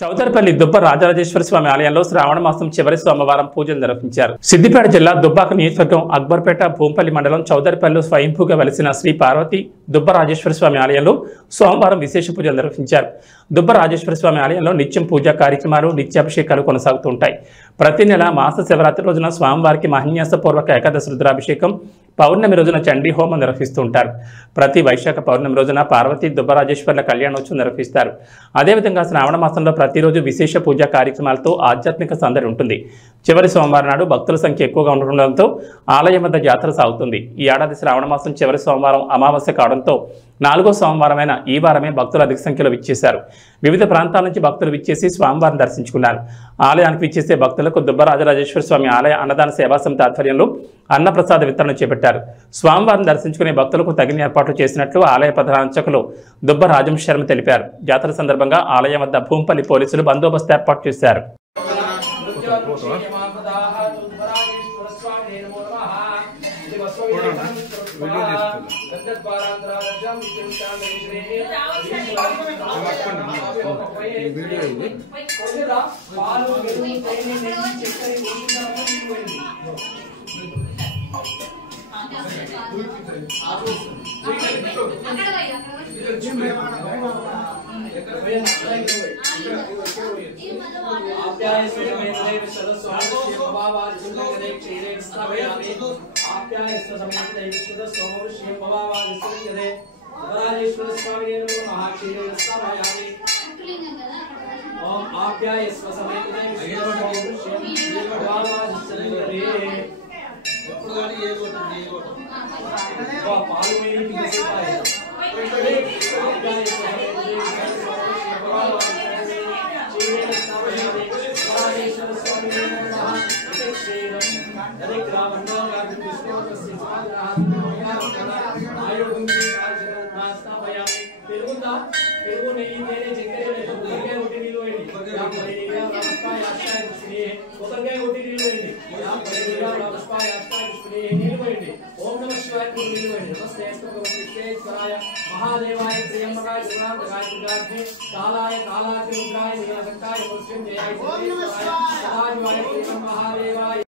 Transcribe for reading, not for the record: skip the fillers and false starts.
చౌదరిపల్లి దుబ్బ రాజరాజేశ్వర స్వామి ఆలయంలో శ్రావణ మాసం చివరి సోమవారం పూజలు నిర్వహించారు. సిద్దిపేట జిల్లా దుబ్బాక నియోజకవర్గం అక్బర్పేట భూంపల్లి మండలం చౌదరిపల్లిలో స్వయంభూగా వెలిసిన శ్రీ పార్వతి దుబ్బ రాజేశ్వర స్వామి ఆలయంలో సోమవారం విశేష పూజలు నిర్వహించారు. దుబ్బ రాజేశ్వర స్వామి ఆలయంలో నిత్యం పూజా కార్యక్రమాలు, నిత్యాభిషేకాలు కొనసాగుతుంటాయి. ప్రతి నెల మాస శివరాత్రి రోజున స్వామివారికి మహాన్యాసపూర్వక ఏకాదశి రుద్రాభిషేకం, పౌర్ణమి రోజున చండీ హోమం నిర్వహిస్తుంటారు. ప్రతి వైశాఖ పౌర్ణమి రోజున పార్వతీ దుబ్బరాజేశ్వర్ల కళ్యాణోత్సవం నిర్వహిస్తారు. అదేవిధంగా శ్రావణ మాసంలో ప్రతిరోజు విశేష పూజా కార్యక్రమాలతో ఆధ్యాత్మిక సందడి ఉంటుంది. చివరి సోమవారం నాడు భక్తుల సంఖ్య ఎక్కువగా ఉండడంతో ఆలయం వద్ద జాతర సాగుతుంది. ఈ ఏడాది శ్రావణ మాసం చివరి సోమవారం అమావాస్య కావడంతో 4వ సోమవారమైన ఈ వారమే భక్తులు అధిక సంఖ్యలో విచ్చేశారు. వివిధ ప్రాంతాల నుంచి భక్తులు విచ్చేసి స్వామివారిని దర్శించుకున్నారు. ఆలయానికి విచ్చేసే భక్తులకు దుబ్బ రాజరాజేశ్వర స్వామి ఆలయ అన్నదాన సేవా సమితి ఆధ్వర్యంలో అన్నప్రసాద వితరణ చేపట్టారు. స్వామివారిని దర్శించుకునే భక్తులకు తగిన ఏర్పాట్లు చేసినట్లు ఆలయ ప్రధాన అర్చకులు దుబ్బ రాజం శర్మ తెలిపారు. జాతర సందర్భంగా ఆలయం వద్ద భూంపల్లి పోలీసులు బందోబస్తు ఏర్పాటు చేశారు. महादेवाय त्र्यंबकाय गुणांतकाय दुर्गाय कालाय कालाग्निरुद्राय नीलकंठाय मुष्टिं जयाय महादेवाय